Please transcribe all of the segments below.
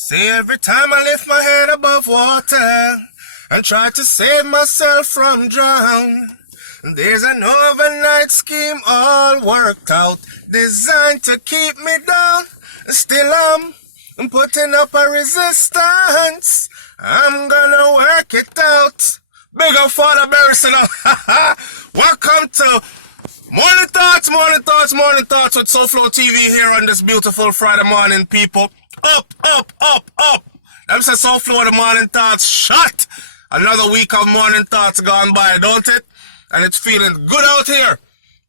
See, every time I lift my head above water and try to save myself from drown, there's an overnight scheme all worked out, designed to keep me down. Still I'm putting up a resistance. I'm gonna work it out. Big up Father Barrison. Welcome to Morning Thoughts with SouFLoTV here on this beautiful Friday morning, people. Up. Them say SouFLo the Morning Thoughts shot. Another week of Morning Thoughts gone by, don't it? And it's feeling good out here.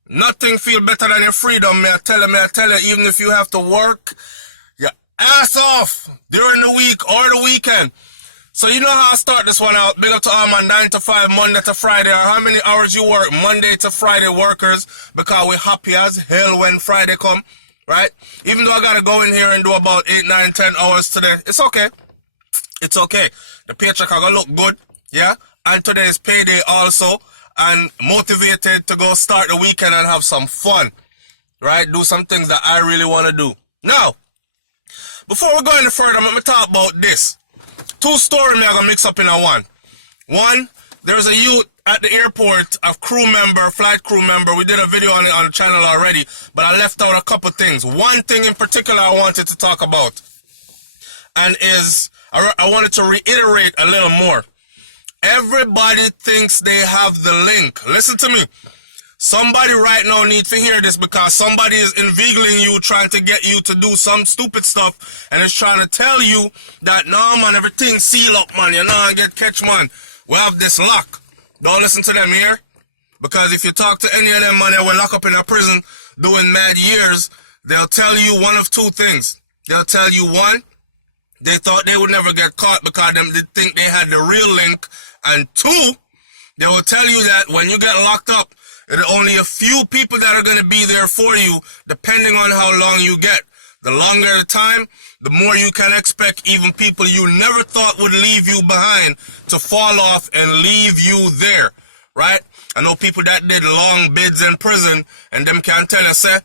Nothing feel better than your freedom, may I tell you, even if you have to work your ass off during the week or the weekend. So you know how I start this one out. Big up to all my 9 to 5, Monday to Friday, or how many hours you work, Monday to Friday workers, because we're happy as hell when Friday come, right? Even though I gotta go in here and do about 8, 9, 10 hours today, it's okay. It's okay. The paycheck are gonna look good, yeah? And today is payday also, and motivated to go start the weekend and have some fun, right? Do some things that I really want to do. Now, before we go any further, I'm gonna talk about this. Two stories I'm gonna mix up in one. One, there's a youth at the airport, a flight crew member. We did a video on it on the channel already, but I left out a couple things. One thing in particular I wanted to talk about, and I wanted to reiterate a little more. Everybody thinks they have the link. Listen to me. Somebody right now needs to hear this, because somebody is inveigling you, trying to get you to do some stupid stuff, and is trying to tell you that, no man, everything seal up, man, you know, and get catch, man. We have this lock. Don't listen to them here, because if you talk to any of them, man, they were locked up in a prison doing mad years, they'll tell you one of two things. They'll tell you, one, they thought they would never get caught because they think they had the real link, and two, they will tell you that when you get locked up, there are only a few people that are going to be there for you, depending on how long you get. The longer the time, the more you can expect even people you never thought would leave you behind to fall off and leave you there, right? I know people that did long bids in prison, and them can tell you, say,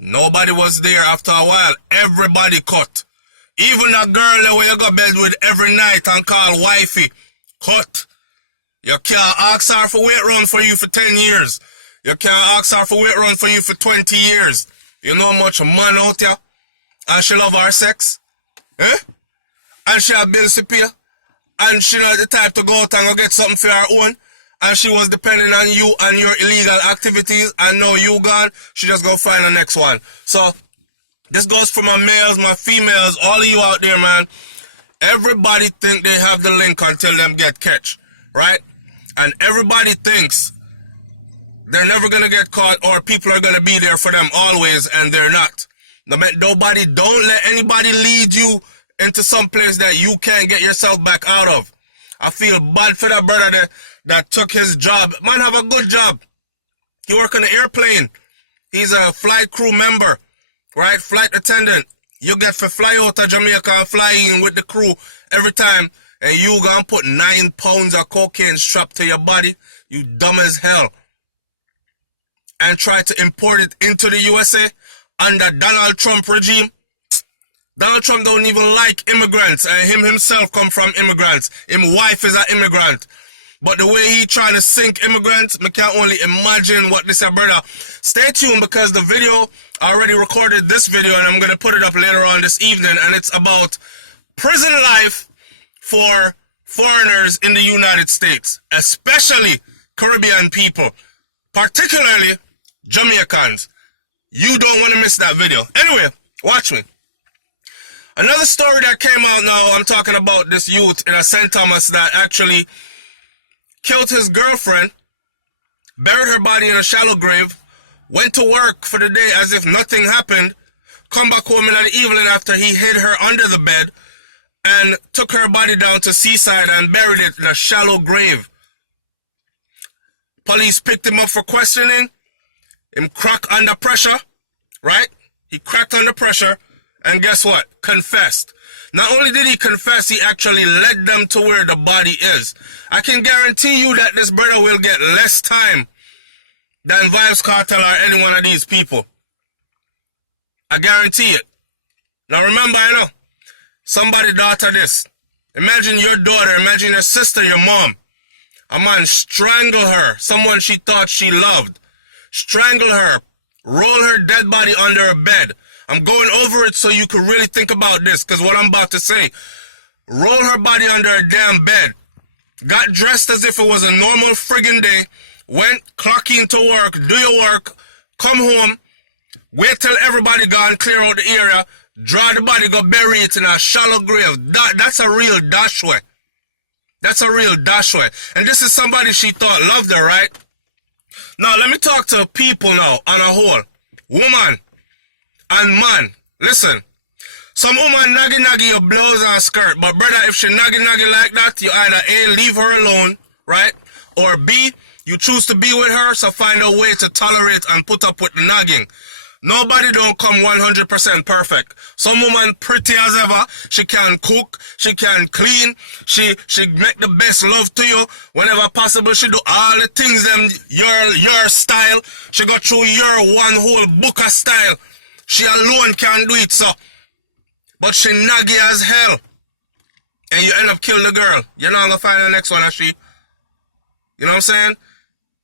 nobody was there after a while. Everybody cut. Even a girl that you go bed with every night and call wifey, cut. You can't ask her for wait run for you for 10 years. You can't ask her for wait run for you for 20 years. You know how much a man out here? And she love her sex? Eh? And she have bills to pay? And she not the type to go out and go get something for her own? And she was depending on you and your illegal activities, and now you gone, she just go find the next one. So, this goes for my males, my females, all of you out there, man. Everybody think they have the link until them get catch, right? And everybody thinks they're never going to get caught, or people are going to be there for them always, and they're not. Nobody, don't let anybody lead you into some place that you can't get yourself back out of. I feel bad for that brother that took his job. Man, have a good job. He work on an airplane. He's a flight crew member, right? Flight attendant. You get to fly out of Jamaica and fly in with the crew every time, and you gonna put 9 pounds of cocaine strapped to your body. You dumb as hell. And try to import it into the USA under Donald Trump regime. Donald Trump don't even like immigrants, and him himself come from immigrants. Him wife is an immigrant. But the way he trying to sink immigrants, I can only imagine what this brother. Stay tuned, because the video, I already recorded this video, and I'm going to put it up later on this evening, and it's about prison life for foreigners in the United States, especially Caribbean people, particularly Jamaicans. You don't want to miss that video. Anyway, watch me. Another story that came out now, I'm talking about this youth in St. Thomas that actually killed his girlfriend, buried her body in a shallow grave, went to work for the day as if nothing happened, come back home in the evening after he hid her under the bed, and took her body down to Seaside and buried it in a shallow grave. Police picked him up for questioning. Him cracked under pressure, right? He cracked under pressure, and guess what? Confessed. Not only did he confess, he actually led them to where the body is. I can guarantee you that this brother will get less time than Vibes Cartel or any one of these people. I guarantee it. Now remember, I know, Somebody daughter this. Imagine your daughter, imagine your sister, your mom. A man strangle her, someone she thought she loved. Strangle her, roll her dead body under a bed. I'm going over it so you can really think about this, because what I'm about to say. Roll her body under a damn bed. Got dressed as if it was a normal friggin' day. Went, clock into work, do your work, come home, wait till everybody gone, clear out the area, draw the body, go bury it in a shallow grave. That's a real dashway. That's a real dashway. And this is somebody she thought loved her, right? Now, let me talk to people now, on a whole. Woman and man, listen. Some woman naggy your blouse and skirt, but brother, if she naggy like that, you either A, leave her alone, right? Or B, you choose to be with her, so find a way to tolerate and put up with the nagging. Nobody don't come 100% perfect. Some woman pretty as ever, she can cook, she can clean, she make the best love to you whenever possible. She do all the things them your style. She go through your one whole book of style. She alone can do it, so. But she naggy as hell. And you end up killing the girl. You're not gonna find the next one as she. You know what I'm saying?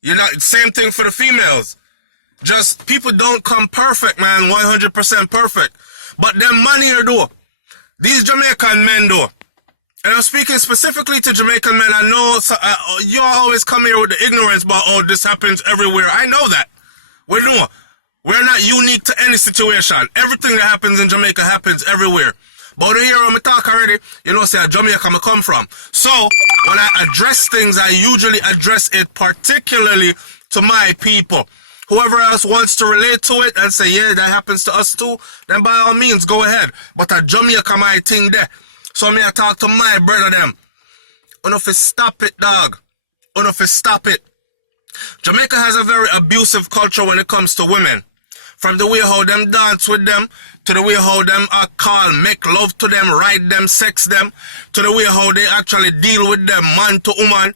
You're not, same thing for the females. Just, people don't come perfect, man, 100% perfect. But them man here do. These Jamaican men do. And I'm speaking specifically to Jamaican men. I know you always come here with the ignorance about, oh, this happens everywhere. I know that. We know. We're not unique to any situation. Everything that happens in Jamaica happens everywhere. But here when I talk already, you know, say Jamaica I come from. So, when I address things, I usually address it particularly to my people. Whoever else wants to relate to it and say, yeah, that happens to us too, then by all means, go ahead. But at Jamaica, my thing there. So me I talk to my brother them. Enough is stop it, dog. Enough is stop it. Jamaica has a very abusive culture when it comes to women. From the way how them dance with them, to the way how them call, make love to them, ride them, sex them, to the way how they actually deal with them, man to woman.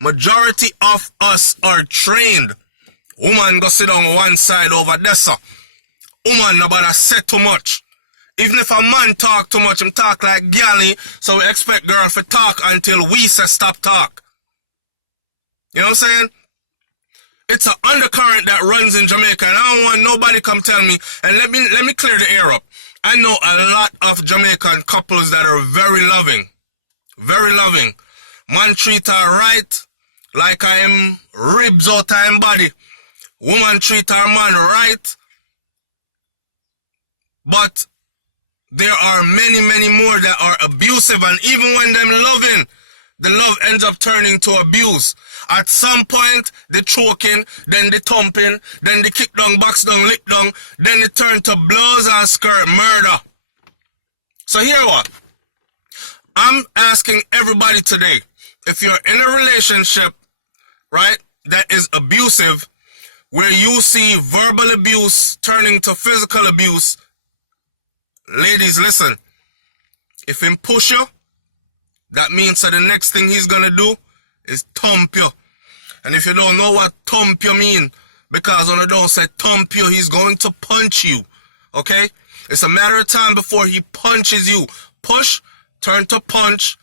Majority of us are trained. Woman go sit on one side over there, so. Woman nobody say too much. Even if a man talk too much, him talk like galley, so we expect girl to talk until we say stop talk. You know what I'm saying? It's an undercurrent that runs in Jamaica, and I don't want nobody come tell me. And let me clear the air up. I know a lot of Jamaican couples that are very loving. Very loving. Man treat her right, like I am ribs out of him body. Woman treat her man right. But there are many, many more that are abusive, and even when them loving, the love ends up turning to abuse. At some point, the choking, then the thumping, then the kick down, box down, lick down, then it turn to blows and skirt murder. So here what? I'm asking everybody today, if you're in a relationship, right, that is abusive, where you see verbal abuse turning to physical abuse, ladies, listen, if him push you, that means that the next thing he's gonna do is thump you. And if you don't know what thump you mean, because when I don't say thump you, he's going to punch you. Okay? It's a matter of time before he punches you. Push, turn to punch.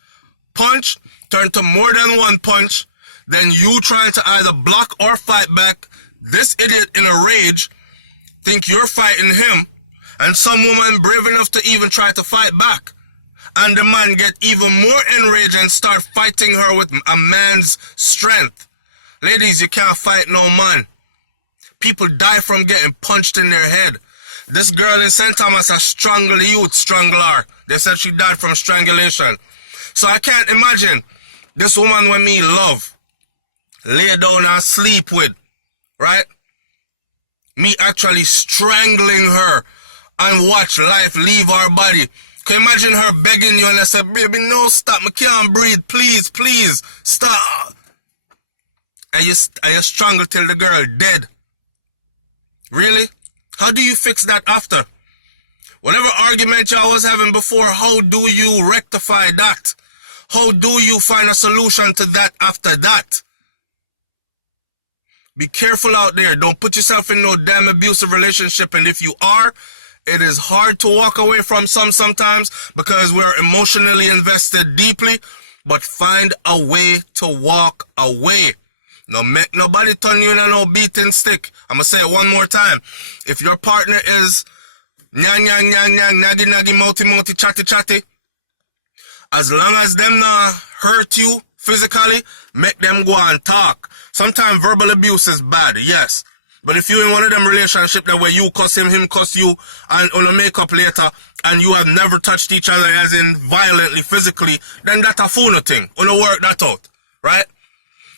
Punch, turn to more than one punch. Then you try to either block or fight back. This idiot in a rage think you're fighting him. And some woman brave enough to even try to fight back. And the man get even more enraged and start fighting her with a man's strength. Ladies, you can't fight no man. People die from getting punched in their head. This girl in St. Thomas, a strangle youth strangler. They said she died from strangulation. So I can't imagine this woman when me love, lay down and sleep with, right? Me actually strangling her and watch life leave her body. Can you imagine her begging you and I said, baby, no, stop, I can't breathe, please, please, stop. And you strangle till the girl dead. Really? How do you fix that after? Whatever argument y'all was having before, how do you rectify that? How do you find a solution to that after that? Be careful out there. Don't put yourself in no damn abusive relationship. And if you are, It is hard to walk away from sometimes because we're emotionally invested deeply, but find a way to walk away. No make nobody turn you in a no beating stick. I'm going to say it one more time. If your partner is nyang, naggy, mouty, chatty, as long as them not hurt you physically, make them go and talk. Sometimes verbal abuse is bad, yes. But if you're in one of them relationships that where you cuss him cuss you, and on a make up later, and you have never touched each other as in violently, physically, then that's a fool thing. Wanna work that out, right?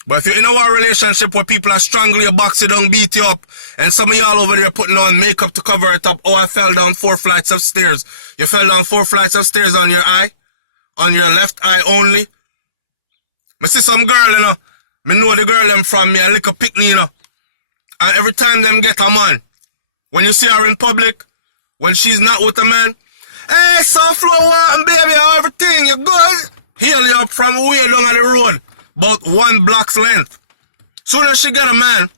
But if you're in a relationship where people are strangle you, box you down, beat you up, and some of y'all over there putting on makeup to cover it up, oh, I fell down 4 flights of stairs. You fell down 4 flights of stairs on your eye? On your left eye only? I see some girl, you know, me know the girl them from me, a little picnic, you know. And every time them get a man, when you see her in public, when she's not with a man, hey, SouFLo, and baby, everything, you good? Heal you up from way down on the road, about 1 block's length. Soon as she get a man,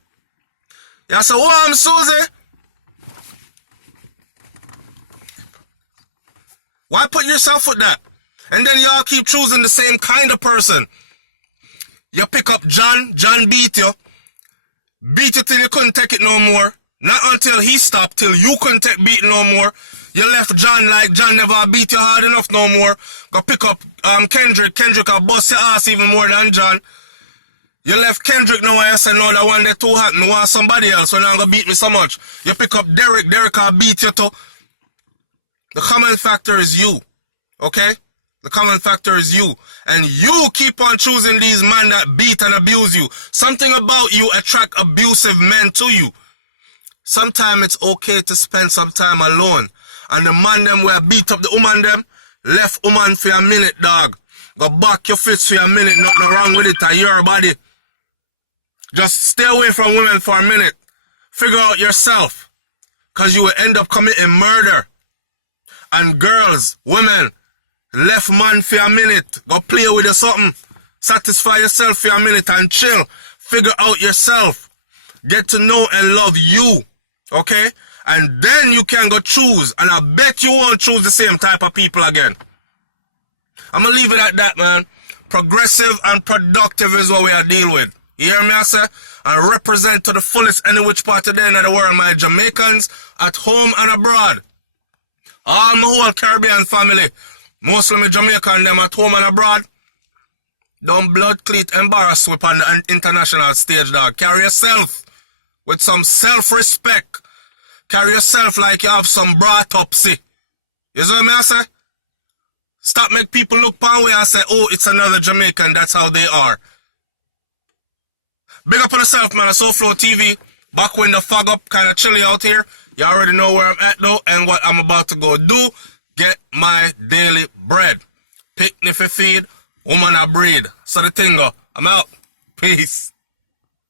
you say, oh, I'm Susie. Why put yourself with that? And then y'all keep choosing the same kind of person. You pick up John beat you till you couldn't take it no more. Not until he stopped, till you couldn't take beating no more. You left John like John never beat you hard enough no more. Go pick up Kendrick will bust your ass even more than John. You left Kendrick now and say no, that one there too hot, I want somebody else, so now I'm gonna beat me so much. You pick up Derek will beat you too. The common factor is you, okay? The common factor is you. And you keep on choosing these men that beat and abuse you. Something about you attract abusive men to you. Sometimes it's okay to spend some time alone. And the man them where beat up the woman them, left woman for a minute, dog. Go back your fist for a minute, nothing wrong with it, your body. Just stay away from women for a minute. Figure out yourself. Because you will end up committing murder. And girls, women, left man for a minute. Go play with you something. Satisfy yourself for a minute and chill. Figure out yourself. Get to know and love you. Okay? And then you can go choose. And I bet you won't choose the same type of people again. I'm going to leave it at that, man. Progressive and productive is what we are dealing with. You hear me, I say? I represent to the fullest any which part of the end of the world my Jamaicans at home and abroad. All my whole Caribbean family. Mostly my Jamaican them at home and abroad. Don't blood cleat embarrass whip on the international stage, dog. Carry yourself with some self-respect. Carry yourself like you have some brought-upsy. You see what I say? Stop make people look pan way and say, oh, it's another Jamaican, that's how they are. Big up on yourself, man. SouFLoTV. Back when the fog up, kind of chilly out here. You already know where I'm at, though, and what I'm about to go do. Get my daily bread. Picnic for feed, woman I breed. So the thing go. I'm out. Peace.